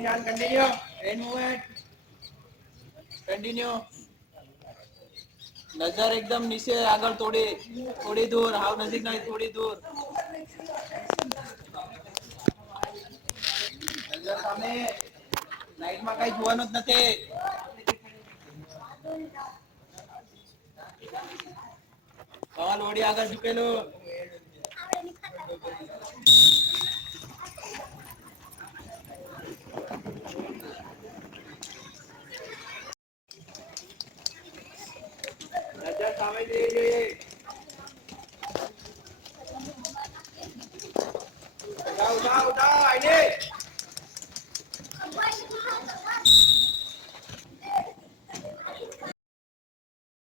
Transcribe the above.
નિશાન continue hand movement continue નજર એકદમ નીચે આગળ થોડી દૂર હાવ નજીક નહીં થોડી દૂર નજર સામે લાઈટમાં કઈ જોવાનું જ નથી કમલ ઓડી આગળ ઝૂકેલું નજર સામે જોઈએ ઉઠાવ આઈને